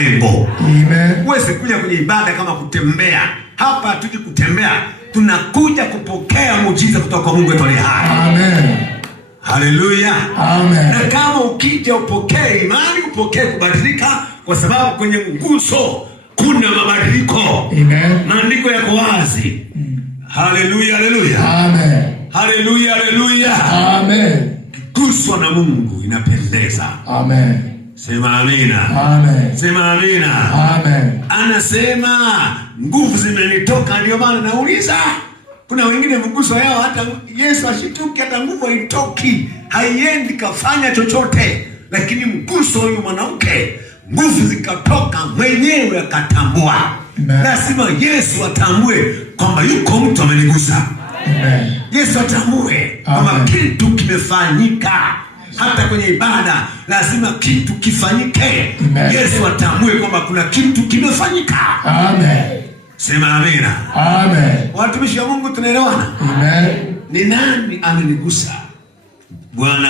Rembo. Amen. Uweze kuja kwenye ibada kama kutembea. Hapa hatuji kutembea, tunakuja kupokea muujiza kutoka kwa Mungu wetu aliye hai. Amen. Haleluya. Amen. Na kama ukija upokee imani, upokee kubadilika, kwa sababu kwenye nguzo kuna mabadiliko. Amen. Maandiko yako wazi. Haleluya, haleluya. Amen. Haleluya, haleluya. Amen. Guswa na Mungu inapendeza. Amen. Sema amina. Amen. Sema amina. Amen. Anasema nguvu zimenitoka, ndio maana nauliza. Kuna wengine mguso yao hata Yesu ashituki, hata nguvu haitoki, haiendi kafanya chochote, lakini mguso huyu mwanamke nguvu zikatoka, mwenyewe akatambua. Lazima Yesu atambue kwamba yuko mtu amenigusa. Amen. Yesu atambue kwamba kitu kimefanyika. Hata kwenye ibada lazima kitu kifanyike. Amen. Yesu atambue kwamba kuna kitu kimefanyika. Amen. Sema amina. Amen. Watumishi wa Mungu tunaelewana? Amen. Ni nani amenigusa? Bwana